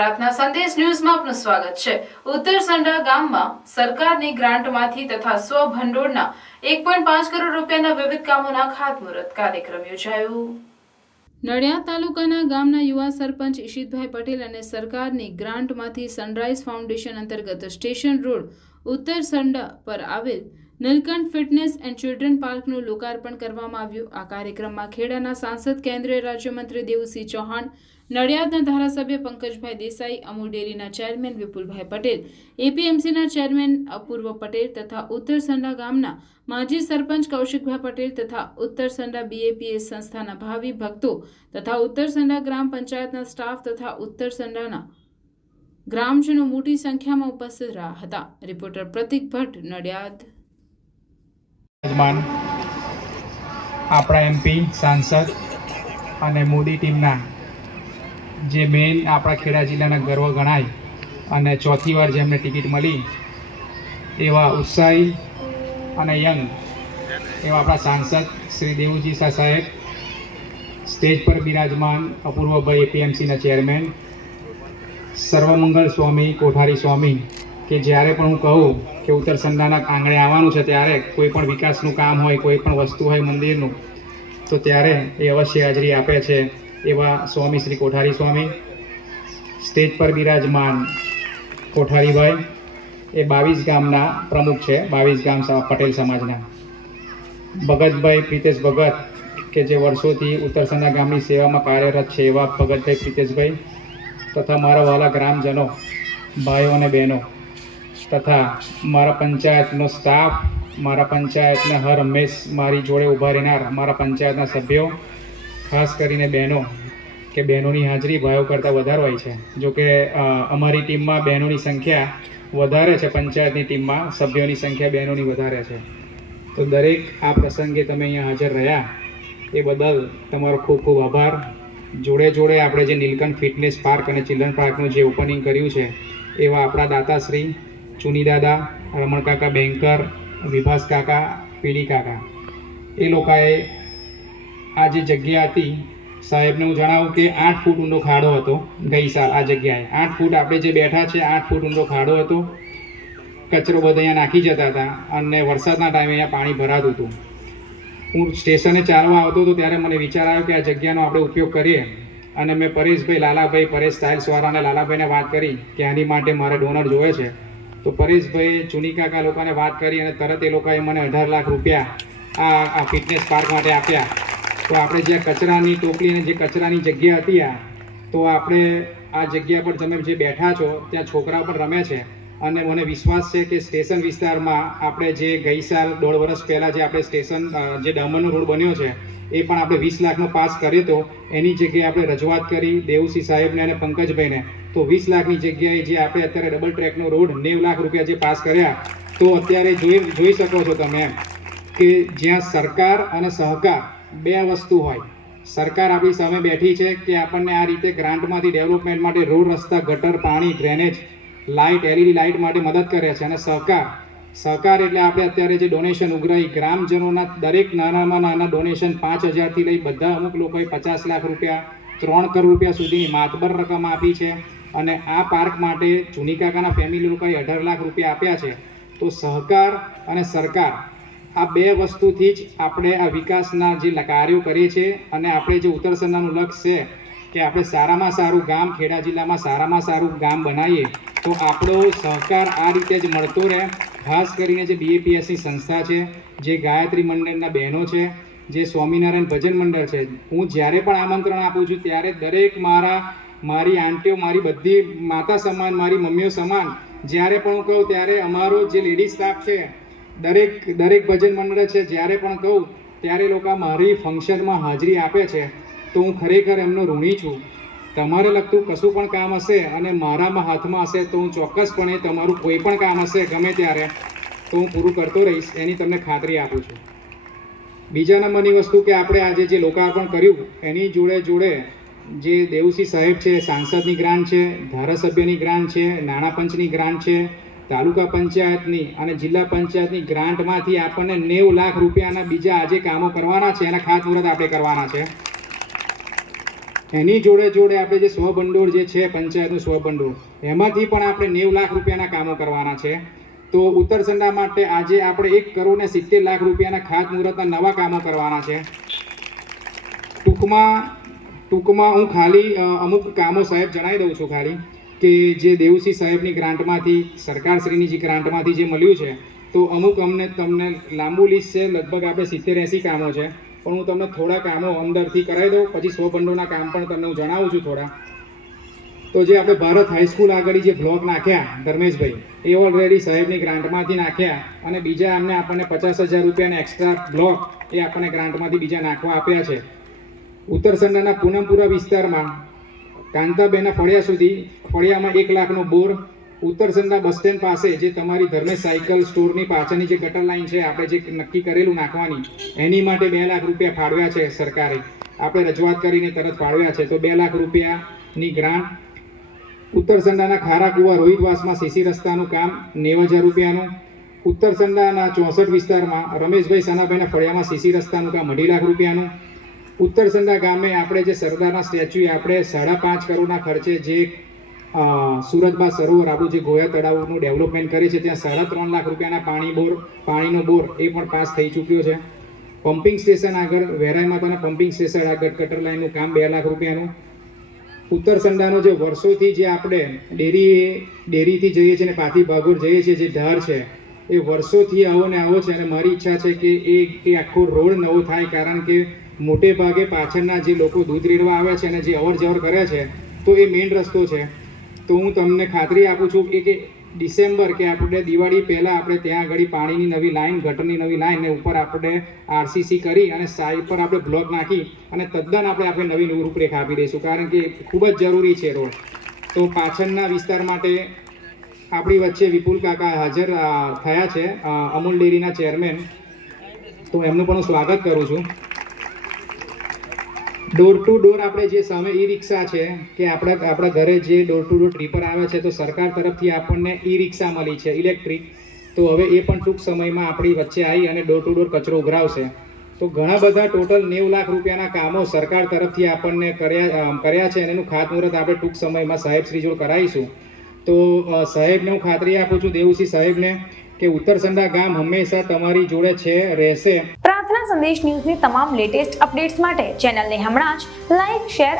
પ્રાર્થના સંદેશ ન્યૂઝમાં આપનું સ્વાગત છે। ઉત્તરસંડા ગામમાં સરકારની ગ્રાન્ટમાંથી તથા સ્વભંડોળના 1.5 કરોડ રૂપિયાના વિવિધ કામોના ખાતમુહૂર્ત કાર્યક્રમ યોજાયો। નડિયાદ તાલુકાના ગામના યુવા સરપંચ ઈશિતભાઈ પટેલ અને સરકારની ગ્રાન્ટમાંથી સનરાઈઝ ફાઉન્ડેશન અંતર્ગત સ્ટેશન રોડ ઉત્તરસંડા પર આવેલ નીલકંઠ ફિટનેસ એન્ડ ચિલ્ડ્રન પાર્કનું લોકાર્પણ કરવામાં આવ્યું। આ કાર્યક્રમમાં ખેડાના સાંસદ કેન્દ્રીય રાજ્યમંત્રી દેવુસિંહ ચૌહાણ, નડિયાદના ધારાસભ્ય પંકજભાઈ દેસાઈ, અમૂલ ડેરીના ચેરમેન વિપુલભાઈ પટેલ, એપીએમસીના ચેરમેન અપૂર્વ પટેલ તથા ઉત્તરસંડા ગામના માજી સરપંચ કૌશિકભાઈ પટેલ તથા ઉત્તરસંડા બીએપીએસ સંસ્થાના ભાવિ ભક્તો તથા ઉત્તરસંડા ગ્રામ પંચાયતના સ્ટાફ તથા ઉત્તરસંડાના ગ્રામજનો મોટી સંખ્યામાં ઉપસ્થિત રહ્યા હતા। રિપોર્ટર પ્રતિક ભટ્ટ, નડિયાદ। આપણા એમપી સાંસદ અને મોદી ટીમના જે મેઇન આપણા ખેડા જિલ્લાના ગર્વ ગણાય અને ચોથી વાર જેમને ટિકિટ મળી એવા ઉત્સાહી અને યંગ એવા આપણા સાંસદ શ્રી દેવુજી શાહ સાહેબ, સ્ટેજ પર બિરાજમાન અપૂર્વભાઈ એપીએમસીના ચેરમેન, સર્વમંગલ સ્વામી કોઠારી સ્વામી, કે જ્યારે પણ હું કહું કે ઉત્તરસંડાના આંગણે આવવાનું છે ત્યારે કોઈ પણ વિકાસનું કામ હોય, કોઈ પણ વસ્તુ હોય મંદિરનું, તો ત્યારે એ અવશ્ય હાજરી આપે છે એવા સ્વામી શ્રી કોઠારી સ્વામી, સ્ટેજ પર બિરાજમાન કોઠારીભાઈ એ 22 ગામના પ્રમુખ છે, 22 ગામ પટેલ સમાજના, ભગતભાઈ પ્રિતેશ ભગત કે જે વર્ષોથી ઉત્તરસંડા ગામની સેવામાં કાર્યરત છે એવા ભગતભાઈ પ્રિતેશભાઈ તથા મારા વાલા ગ્રામજનો, ભાઈઓ અને બહેનો તથા મારા પંચાયતનો સ્ટાફ, મારા પંચાયતને હર હંમેશ મારી જોડે ઊભા રહેનાર મારા પંચાયતના સભ્યો, ખાસ કરીને બહેનો કે બહેનોની હાજરી ભાઈઓ કરતાં વધારે હોય છે। જો કે અમારી ટીમમાં બહેનોની સંખ્યા વધારે છે, પંચાયતની ટીમમાં સભ્યોની સંખ્યા બહેનોની વધારે છે। તો દરેક આ પ્રસંગે તમે અહીંયા હાજર રહ્યા એ બદલ તમારો ખૂબ ખૂબ આભાર। જોડે જોડે આપણે જે નીલકંઠ ફિટનેસ પાર્ક અને ચિલ્ડ્રન પાર્કનું જે ઓપનિંગ કર્યું છે એવા આપણા દાતાશ્રી ચુની દાદા, રમણ કાકા બેંકર, વિભાસ કાકા, પીડી કાકા, એ લોકોએ આ જે જગ્યા હતી, સાહેબને હું જણાવું કે 8 ફૂટ ઊંડો ખાડો હતો ગઈ સાલ આ જગ્યાએ। 8 ફૂટ આપણે જે બેઠા છે 8 ફૂટ ઊંડો ખાડો હતો, કચરો બધો અહીંયા નાખી જતા હતા અને વરસાદના ટાઈમે અહીંયા પાણી ભરાતું હતું। હું સ્ટેશને ચાલવા આવતો હતો ત્યારે મને વિચાર આવ્યો કે આ જગ્યાનો આપણે ઉપયોગ કરીએ અને મેં પરેશભાઈ લાલાભાઈ, પરેશ સ્ટાઇલ્સવાળા અને લાલાભાઈને વાત કરી કે આની માટે મારે ડોનર જોઈએ છે। તો પરેશભાઈ, ચુની કાકા લોકોને વાત કરી અને તરત એ લોકોએ મને 18 લાખ રૂપિયા આ ફિટનેસ પાર્ક માટે આપ્યા। તો આપણે જ્યાં કચરાની ટોપલી અને જે કચરાની જગ્યા હતી તો આપણે આ જગ્યા પર તમે જે બેઠા છો ત્યાં છોકરાઓ પણ રમે છે અને મને વિશ્વાસ છે કે સ્ટેશન વિસ્તારમાં આપણે જે ગઈ સાલ 1.5 વર્ષ પહેલાં જે આપણે સ્ટેશન જે ડામરનો રોડ બન્યો છે એ પણ આપણે 20 લાખનો પાસ કર્યો તો એની જગ્યાએ આપણે રજૂઆત કરી દેવુસિંહ સાહેબને અને પંકજભાઈને, તો 20 લાખની જગ્યાએ જે આપણે અત્યારે ડબલ ટ્રેકનો રોડ 90 લાખ રૂપિયા જે પાસ કર્યા, તો અત્યારે જોઈ શકો છો તમે કે જ્યાં સરકાર અને સહકાર બે વસ્તુ હોય। સરકાર આપણી સામે બેઠી છે કે આપણને આ રીતે ગ્રાન્ટમાંથી ડેવલપમેન્ટ માટે રોડ, રસ્તા, ગટર, પાણી, ડ્રેનેજ, લાઇટ, LED લાઇટ માટે મદદ કરે છે। અને સહકાર એટલે આપણે અત્યારે જે ડોનેશન ઉઘરાઈ ગ્રામજનોના દરેક નાનામાં નાના ડોનેશન 5000થી લઈ બધા અમુક લોકોએ 50 લાખ રૂપિયા, 3 કરોડ રૂપિયા સુધીની માતબર રકમ આપી છે અને આ પાર્ક માટે ચુની કાકાના ફેમિલી લોકોએ 18 લાખ રૂપિયા આપ્યા છે। તો સહકાર અને સરકાર આ બે વસ્તુથી જ આપણે આ વિકાસના જે કાર્યો કરીએ છીએ અને આપણે જે ઉત્તરસંડાનું લક્ષ્ય છે કે આપણે સારામાં સારું ગામ, ખેડા જિલ્લામાં સારામાં સારું ગામ બનાવીએ, તો આપણો સહકાર આ રીતે જ મળતો રહે। ખાસ કરીને જે બીએપીએસની સંસ્થા છે, જે ગાયત્રી મંડળના બહેનો છે, જે સ્વામિનારાયણ ભજન મંડળ છે, હું જ્યારે પણ આમંત્રણ આપું છું ત્યારે દરેક મારી આંટીઓ, મારી બધી માતા સમાન, મારી મમ્મીઓ સમાન, જ્યારે પણ હું કહું ત્યારે અમારો જે લેડી સ્ટાફ છે દરેક ભજન મંડળ છે, જ્યારે પણ કહું ત્યારે લોકો મારી ફંક્શનમાં હાજરી આપે છે। તો હું ખરેખર એમનો ઋણી છું। તમારે લગતું કશું પણ કામ હશે અને મારામાં હાથમાં હશે તો હું ચોક્કસપણે તમારું કોઈ પણ કામ હશે ગમે ત્યારે તો હું પૂરું કરતો રહીશ, એની તમને ખાતરી આપું છું। બીજા નંબરની વસ્તુ કે આપણે આજે જે લોકાર્પણ કર્યું એની જોડે જોડે જે દેવુસિંહ સાહેબ છે, સાંસદની ગ્રાન્ટ છે, ધારાસભ્યની ગ્રાન્ટ છે, નાણાં પંચની ગ્રાન્ટ છે, તાલુકા પંચાયતની અને જિલ્લા પંચાયતની ગ્રાન્ટમાંથી આપણને 90 લાખ રૂપિયાના બીજા આજે કામો કરવાના છે, એના ખાતમુહૂર્ત આપણે કરવાના છે। એની જોડે જોડે આપણે જે સ્વભંડોળ જે છે પંચાયતનું સ્વભંડોળ એમાંથી પણ આપણે 90 લાખ રૂપિયાના કામો કરવાના છે. તો ઉત્તરસંડા માટે આજે આપણે 1,70 લાખ રૂપિયાના ખાતમુહૂર્તના નવા કામો કરવાના છે. ટૂંકમાં હું ખાલી અમુક કામો સાહેબ જણાવી દઉં છું ખાલી કે જે દેવસિંહ સાહેબની ગ્રાન્ટમાંથી સરકારશ્રીની જે ગ્રાન્ટમાંથી જે મળ્યું છે તો અમુક તમને લાંબુ લિસ્ટ છે, લગભગ આપણે 70-80 કામો છે, પણ હું તમને થોડા કામો અંદરથી કરાવી દઉં, પછી સ્વભંડોળના કામ પણ તમને હું જણાવું છું થોડા. તો જે આપણે ભારત હાઈસ્કૂલ આગળ જે બ્લોક નાખ્યા ધર્મેશભાઈ, એ ઓલરેડી સાહેબની ગ્રાન્ટમાંથી નાખ્યા અને બીજા અમને આપણને 50,000 રૂપિયાના એક્સ્ટ્રા બ્લોક એ આપણને ગ્રાન્ટમાંથી બીજા નાખવા આપ્યા છે. ઉત્તરસંડાના પૂનમપુરા વિસ્તારમાં કાંતાબેનના ફળિયા સુધી ફળિયામાં 1 લાખનો બોર. ઉત્તરસંડા બસ સ્ટેન્ડ પાસે જે તમારી ધર્મેશ સાયકલ સ્ટોરની પાછળની જે ગટર લાઈન છે આપણે જે નક્કી કરેલું નાખવાની, એની માટે 2 લાખ રૂપિયા ફાળવ્યા છે સરકારે. આપણે રજૂઆત કરીને તરત ફાળવ્યા છે, તો 2 લાખ રૂપિયાની ગ્રાન્ટ. ઉત્તરસંડાના ખારા કુવા રોહિતવાસમાં સીસી રસ્તાનું કામ 90,000 રૂપિયાનું. ઉત્તરસંડાના 64 વિસ્તારમાં રમેશભાઈ સાનાભાઈના ફળિયામાં સીસી રસ્તાનું કામ 2.5 લાખ રૂપિયાનું. ઉત્તરસંડા ગામે આપણે જે સરદારના સ્ટેચ્યુ આપણે 5.5 કરોડના ખર્ચે જે સુરતમાં સરોવર આપણું જે ગોયા તળાવનું ડેવલપમેન્ટ કરે છે ત્યાં 3.5 લાખ રૂપિયાના પાણીનો બોર એ પણ પાસ થઈ ચૂક્યો છે. પમ્પિંગ સ્ટેશન આગળ વેરાઈ માતાના પમ્પિંગ સ્ટેશન આગળ ગટર લાઈનનું કામ 2 લાખ રૂપિયાનું. ઉત્તરસંડાનો જે વર્ષોથી જે આપણે ડેરીથી જઈએ છીએ અને પાથી ભાગોળ જઈએ છીએ જે ધાર છે એ વર્ષોથી આવો ને આવો છે અને મારી ઈચ્છા છે કે એ આખો રોડ નવો થાય, કારણ કે મોટે ભાગે પાછળના જે લોકો દૂધ રેડવા આવે છે અને જે અવર જવર કરે છે તો એ મેઇન રસ્તો છે. તો હું તમને ખાતરી આપું છું કે ડિસેમ્બર કે આપણે દિવાળી પહેલાં આપણે ત્યાં આગળ પાણીની નવી લાઈન, ગટરની નવી લાઈન ને ઉપર આપણે આરસીસી કરી અને સાઈડ પર આપણે બ્લોક નાખી અને તદ્દન આપણે નવી રૂપરેખા આપી દઈશું, કારણ કે ખૂબ જ જરૂરી છે રોડ. તો પાછળના વિસ્તાર માટે આપણી વચ્ચે વિપુલ કાકા હાજર થયા છે, અમૂલ ડેરીના ચેરમેન, તો એમનું પણ હું સ્વાગત કરું છું. ડોર ટુ ડોર આપણે જે સામે ઈ રિક્ષા છે કે આપણા ઘરે જે ડોર ટુ ડોર ટ્રીપર આવે છે તો સરકાર તરફથી આપણને ઈ રિક્ષા મળી છે ઇલેક્ટ્રિક. તો હવે એ પણ ટૂંક સમયમાં આપણી વચ્ચે આવી અને ડોર ટુ ડોર કચરો ઉઘરાવશે. તો ઘણા બધા ટોટલ 90 લાખ રૂપિયાના કામો સરકાર તરફથી આપણને કર્યા છે અને એનું ખાતમુહૂર્ત આપણે ટૂંક સમયમાં સાહેબશ્રી જોડે કરાવીશું. તો સાહેબને હું ખાતરી આપું છું, દેવસિંહ સાહેબને, કે ઉત્તરસંડા ગામ હંમેશા તમારી જોડે છે, રહેશે. પ્રાર્થના સંદેશ ન્યૂઝની તમામ લેટેસ્ટ અપડેટ્સ માટે ચેનલને હમણાં જ લાઇક, શેર